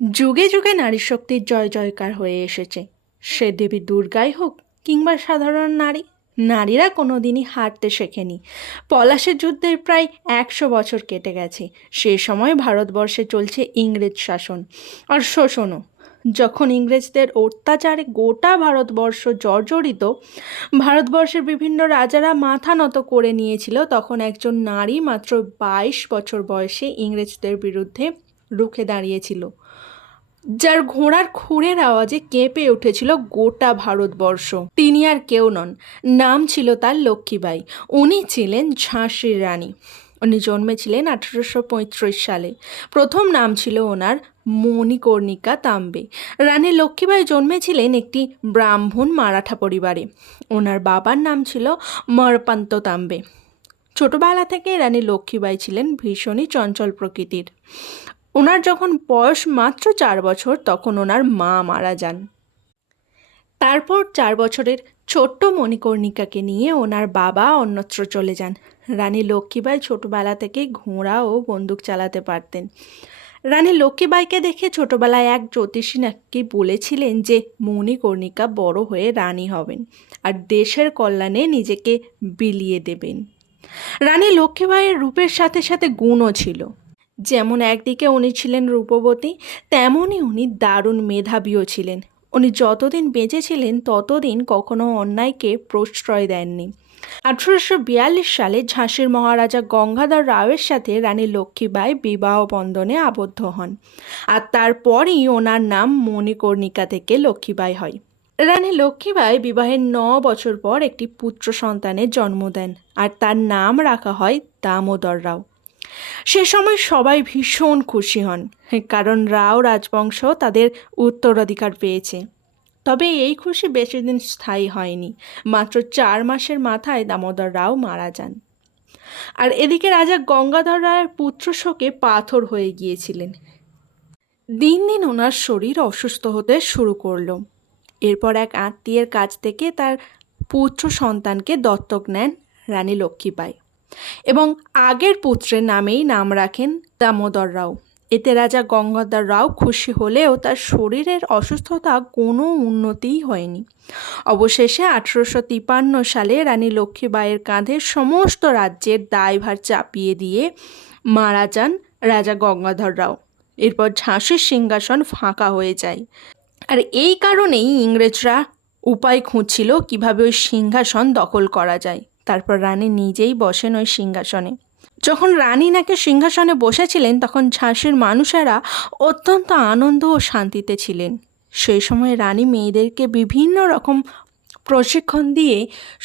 যুগে যুগে নারী শক্তির জয় জয়কার হয়ে এসেছে। সে দেবী দুর্গাই হোক কিংবা সাধারণ নারী, নারীরা কোনো দিনই হারতে শেখেনি। পলাশের যুদ্ধের প্রায় একশো বছর কেটে গেছে। সে সময় ভারতবর্ষে চলছে ইংরেজ শাসন। আর শোষণও। যখন ইংরেজদের অত্যাচারে গোটা ভারতবর্ষ জর্জরিত, ভারতবর্ষের বিভিন্ন রাজারা মাথা নত করে নিয়েছিল, তখন একজন নারী মাত্র বাইশ বছর বয়সে ইংরেজদের বিরুদ্ধে রুখে দাঁড়িয়েছিল। যার ঘোড়ার খুঁড়ের আওয়াজে কেঁপে উঠেছিল গোটা ভারতবর্ষ। তিনি আর কেউ নন, নাম ছিল তার লক্ষ্মীবাই। উনি ছিলেন ঝাঁসির রানী। উনি জন্মেছিলেন আঠেরোশো পঁয়ত্রিশ সালে। প্রথম নাম ছিল ওনার মণিকর্ণিকা তাম্বে। রানী লক্ষ্মীবাই জন্মেছিলেন একটি ব্রাহ্মণ মারাঠা পরিবারে। ওনার বাবার নাম ছিল মরপান্ত তাম্বে। ছোটবেলা থেকে রানী লক্ষ্মীবাই ছিলেন ভীষণই চঞ্চল প্রকৃতির। ওনার যখন বয়স মাত্র চার বছর, তখন ওনার মা মারা যান। তারপর চার বছরের ছোট্ট মণিকর্ণিকাকে নিয়ে ওনার বাবা অন্যত্র চলে যান। রানী লক্ষ্মীবাই ছোটবেলা থেকে ঘোড়া ও বন্দুক চালাতে পারতেন। রানী লক্ষ্মীবাইকে দেখে ছোটবেলায় এক জ্যোতিষী নাকি বলেছিলেন যে, মণিকর্ণিকা বড় হয়ে রানী হবেন আর দেশের কল্যাণে নিজেকে বিলিয়ে দেবেন। রানী লক্ষ্মীবাইয়ের রূপের সাথে সাথে গুণও ছিল। যেমন একদিকে উনি ছিলেন রূপবতী তেমনই উনি দারুণ মেধাবীও ছিলেন। উনি যতদিন বেঁচে ছিলেন, ততদিন কখনো অন্যায়কে প্রশ্রয় দেননি। আঠেরোশো বিয়াল্লিশ সালে ঝাঁসির মহারাজা গঙ্গাধর রাওয়ের সাথে রানী লক্ষ্মীবাই বিবাহ বন্ধনে আবদ্ধ হন আর তারপরই ওনার নাম মণিকর্ণিকা থেকে লক্ষ্মীবাই হয়। রানী লক্ষ্মীবাই বিবাহের ন বছর পর একটি পুত্র সন্তানের জন্ম দেন আর তার নাম রাখা হয় দামোদর রাও। সে সময় সবাই ভীষণ খুশি হন, কারণ রাও রাজবংশ তাদের উত্তরাধিকার পেয়েছে। তবে এই খুশি বেশি দিন স্থায়ী হয়নি, মাত্র চার মাসের মাথায় দামোদর রাও মারা যান। আর এদিকে রাজা গঙ্গাধর রায়ের পুত্র শোকে পাথর হয়ে গিয়েছিলেন। দিন দিন ওনার শরীর অসুস্থ হতে শুরু করল। এরপর এক আত্মীয়ের কাছ থেকে তার পুত্র সন্তানকে দত্তক নেন রানী লক্ষ্মীবাই এবং আগের পুত্রের নামেই নাম রাখেন দামোদর রাও। এতে রাজা গঙ্গাধর রাও খুশি হলেও তার শরীরের অসুস্থতা কোনো উন্নতিই হয়নি। অবশেষে আঠেরোশো তিপান্ন সালে রানী লক্ষ্মীবাইয়ের কাঁধে সমস্ত রাজ্যের দায়ভার চাপিয়ে দিয়ে মারা যান রাজা গঙ্গাধর রাও। এরপর ঝাঁসির সিংহাসন ফাঁকা হয়ে যায়। আর এই কারণেই ইংরেজরা উপায় খুঁজছিল কীভাবে ওই সিংহাসন দখল করা যায়। তারপর রানী নিজেই বসেন ওই সিংহাসনে। যখন রানী নাকি সিংহাসনে বসেছিলেন, তখন ঝাঁসির মানুষেরা অত্যন্ত আনন্দ ও শান্তিতে ছিলেন। সেই সময় রানী মেয়েদেরকে বিভিন্ন রকম প্রশিক্ষণ দিয়ে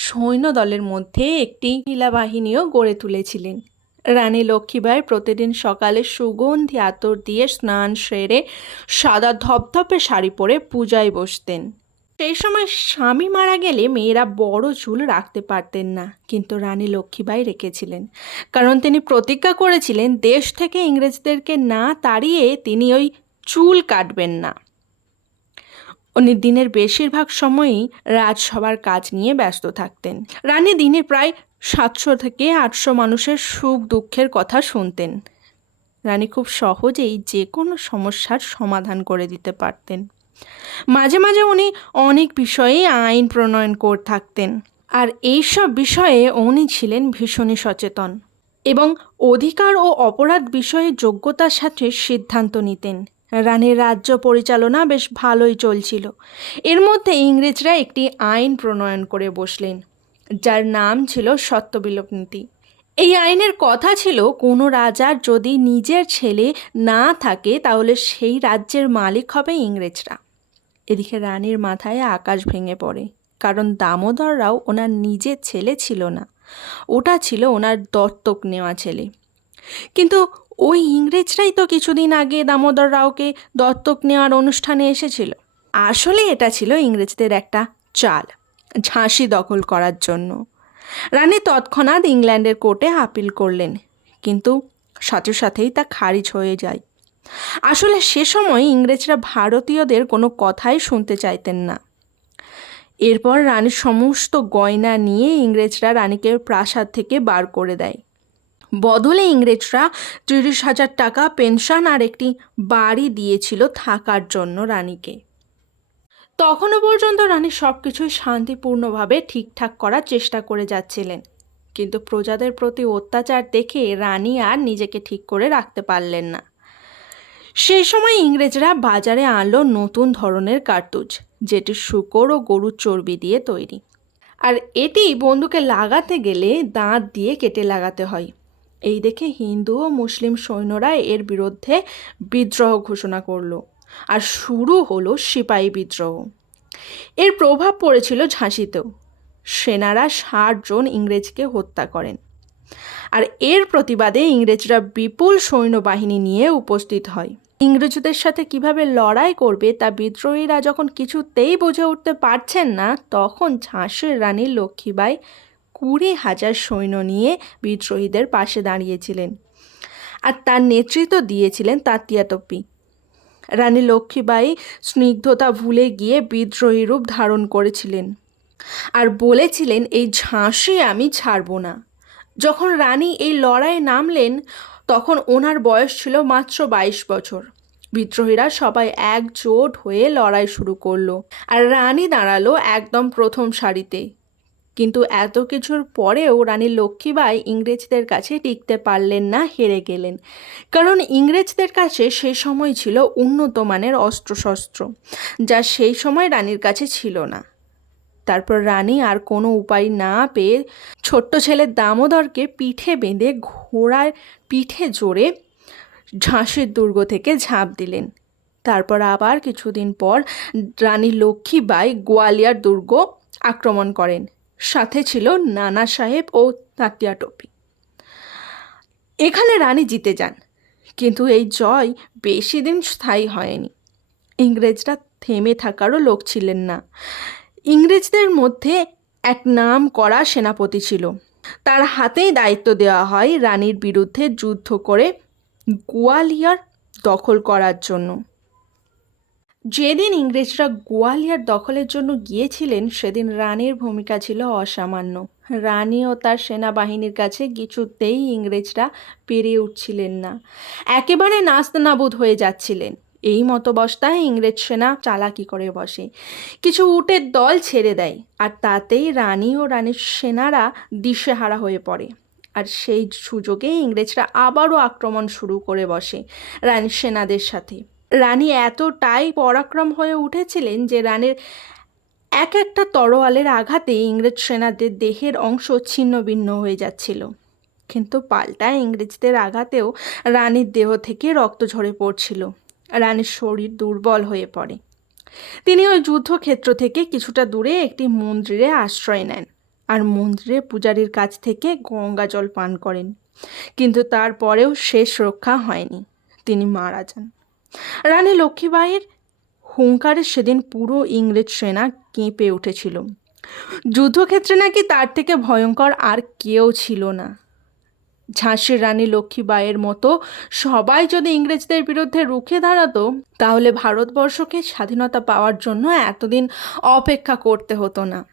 সৈন্য দলের মধ্যে একটি মহিলা বাহিনীও গড়ে তুলেছিলেন। রানী লক্ষ্মীবাই প্রতিদিন সকালে সুগন্ধি আতর দিয়ে স্নান সেরে সাদা ধপধপে শাড়ি পরে পূজায় বসতেন। সেই সময় স্বামী মারা গেলে মেয়েরা বড় চুল রাখতে পারতেন না, কিন্তু রানী লক্ষ্মীবাই রেখেছিলেন। কারণ তিনি প্রতিজ্ঞা করেছিলেন, দেশ থেকে ইংরেজদেরকে না তাড়িয়ে তিনি ওই চুল কাটবেন না। উনি দিনের বেশিরভাগ সময়ই রাজসভার কাজ নিয়ে ব্যস্ত থাকতেন। রানী দিনে প্রায় সাতশো থেকে আটশো মানুষের সুখ দুঃখের কথা শুনতেন। রানী খুব সহজেই যে কোনো সমস্যার সমাধান করে দিতে পারতেন। মাঝে মাঝে উনি অনেক বিষয়ে আইন প্রণয়ন করে থাকতেন। আর এইসব বিষয়ে উনি ছিলেন ভীষণই সচেতন এবং অধিকার ও অপরাধ বিষয়ে যোগ্যতার সাথে সিদ্ধান্ত নিতেন। রানীর রাজ্য পরিচালনা বেশ ভালোই চলছিল। এর মধ্যে ইংরেজরা একটি আইন প্রণয়ন করে বসলেন, যার নাম ছিল সত্যবিলোপ নীতি। এই আইনের কথা ছিল, কোনো রাজার যদি নিজের ছেলে না থাকে, তাহলে সেই রাজ্যের মালিক হবে ইংরেজরা। এদিকে রানীর মাথায় আকাশ ভেঙে পড়ে, কারণ দামোদররাও ওনার নিজের ছেলে ছিল না। ওটা ছিল ওনার দত্তক নেওয়া ছেলে। কিন্তু ওই ইংরেজরাই তো কিছুদিন আগে দামোদর রাওকে দত্তক নেওয়ার অনুষ্ঠানে এসেছিল। আসলে এটা ছিল ইংরেজদের একটা চাল, ঝাঁসি দখল করার জন্য। রানী তৎক্ষণাৎ ইংল্যান্ডের কোর্টে আপিল করলেন, কিন্তু সাথে সাথেই তা খারিজ হয়ে যায়। আসলে সে সময় ইংরেজরা ভারতীয়দের কোনো কথাই শুনতে চাইতেন না। এরপর রানীর সমস্ত গয়না নিয়ে ইংরেজরা রানীকে প্রাসাদ থেকে বার করে দেয়। বদলে ইংরেজরা তিরিশ হাজার টাকা পেনশন আর একটি বাড়ি দিয়েছিল থাকার জন্য রানীকে। তখনও পর্যন্ত রানী সব কিছুই শান্তিপূর্ণভাবে ঠিকঠাক করার চেষ্টা করে যাচ্ছিলেন। কিন্তু প্রজাদের প্রতি অত্যাচার দেখে রানী আর নিজেকে ঠিক করে রাখতে পারলেন না। সেই সময় ইংরেজরা বাজারে আনলো নতুন ধরনের কার্তুজ, যেটি শুকর ও গরুর চর্বি দিয়ে তৈরি। আর এটি বন্দুকে লাগাতে গেলে দাঁত দিয়ে কেটে লাগাতে হয়। এই দেখে হিন্দু ও মুসলিম সৈন্যরা এর বিরুদ্ধে বিদ্রোহ ঘোষণা করল আর শুরু হলো সিপাহী বিদ্রোহ। এর প্রভাব পড়েছিল ঝাঁসিতেও সেনারা ষাট জন ইংরেজকে হত্যা করেন। আর এর প্রতিবাদে ইংরেজরা বিপুল সৈন্যবাহিনী নিয়ে উপস্থিত হয়। ইংরেজদের সাথে কীভাবে লড়াই করবে তা বিদ্রোহীরা যখন কিছুতেই বুঝে উঠতে পারছেন না, তখন ঝাঁসির রানী লক্ষ্মীবাই কুড়ি হাজার সৈন্য নিয়ে বিদ্রোহীদের পাশে দাঁড়িয়েছিলেন আর তার নেতৃত্ব দিয়েছিলেন তাতিয়া টপ্পি রানী লক্ষ্মীবাই স্নিগ্ধতা ভুলে গিয়ে বিদ্রোহী রূপ ধারণ করেছিলেন আর বলেছিলেন, এই ঝাঁসি আমি ছাড়ব না। যখন রানী এই লড়াইয়ে নামলেন তখন ওনার বয়স ছিল মাত্র বাইশ বছর। বিদ্রোহীরা সবাই একজোট হয়ে লড়াই শুরু করল আর রানী দাঁড়াল একদম প্রথম সারিতে। কিন্তু এত কিছুর পরেও রানী লক্ষ্মীবাই ইংরেজদের কাছে টিকতে পারলেন না, হেরে গেলেন। কারণ ইংরেজদের কাছে সেই সময় ছিল উন্নত মানের অস্ত্রশস্ত্র, যা সেই সময় রানীর কাছে ছিল না। তারপর রানী আর কোনো উপায় না পেয়ে ছোট্ট ছেলে দামোদরকে পিঠে বেঁধে ঘোড়ার পিঠে জোরে ঝাঁসির দুর্গ থেকে ঝাঁপ দিলেন। তারপর আবার কিছুদিন পর রানী লক্ষ্মীবাই গোয়ালিয়ার দুর্গ আক্রমণ করেন। সাথে ছিল নানা সাহেব ও তাতিয়া টপি। এখানে রানী জিতে যান, কিন্তু এই জয় বেশি দিন স্থায়ী হয়নি। ইংরেজরা থেমে থাকারও লোক ছিলেন না। ইংরেজদের মধ্যে এক নাম করা সেনাপতি ছিল। তার হাতেই দায়িত্ব দেওয়া হয় রানীর বিরুদ্ধে যুদ্ধ করে গোয়ালিয়র দখল করার জন্য। যেদিন ইংরেজরা গোয়ালিয়র দখলের জন্য গিয়েছিলেন, সেদিন রানীর ভূমিকা ছিল অসামান্য। রানী ও তার সেনাবাহিনীর কাছে কিছুতেই ইংরেজরা পেরে উঠছিলেন না। একেবারে নাস্তানাবুদ হয়ে যাচ্ছিলেন। এই মতবস্থায় ইংরেজ সেনা চালাকি করে বসে। কিছু উটের দল ছেড়ে দেয়, আর তাতেই রানী ও রানীর সেনারা দিশেহারা হয়ে পড়ে। আর সেই সুযোগে ইংরেজরা আবারও আক্রমণ শুরু করে বসে রানীর সেনাদের সাথে। রানী এতটাই পরাক্রম হয়ে উঠেছিলেন যে রানীর এক একটা তরোয়ালের আঘাতে ইংরেজ সেনাদের দেহের অংশ ছিন্ন ভিন্ন হয়ে যাচ্ছিল। কিন্তু পাল্টায় ইংরেজদের আঘাতেও রানীর দেহ থেকে রক্ত ঝরে পড়ছিল। রানীর শরীর দুর্বল হয়ে পড়ে। তিনি ওই যুদ্ধক্ষেত্র থেকে কিছুটা দূরে একটি মন্দিরে আশ্রয় নেন আর মন্দিরে পূজারীর কাছ থেকে গঙ্গা জল পান করেন। কিন্তু তারপরেও শেষ রক্ষা হয়নি। তিনি মারা যান। রানী লক্ষ্মীবাঈয়ের হুঙ্কারে সেদিন পুরো ইংরেজ সেনা কেঁপে উঠেছিল। যুদ্ধক্ষেত্রে নাকি তার থেকে ভয়ঙ্কর আর কেউ ছিল না। ঝাঁসির রানী লক্ষ্মীবাইয়ের মতো সবাই যদি ইংরেজদের বিরুদ্ধে রুখে দাঁড়াতো, তাহলে ভারতবর্ষকে স্বাধীনতা পাওয়ার জন্য এতদিন অপেক্ষা করতে হতো না।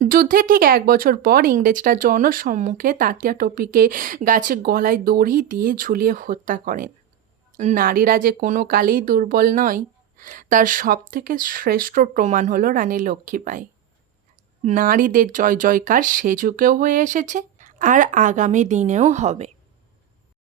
যুদ্ধের ঠিক এক বছর পর ইংরেজরা জনসম্মুখে তাঁতিয়া টপিকে গাছে গলায় দড়ি দিয়ে ঝুলিয়ে হত্যা করেন। নারীরা যে কোনো কালেই দুর্বল নয়, তার সব থেকে শ্রেষ্ঠ প্রমাণ হলো রানী লক্ষ্মীবাই নারীদের জয় জয়কার সে যুগেও হয়ে এসেছে আর আগামী দিনেও হবে।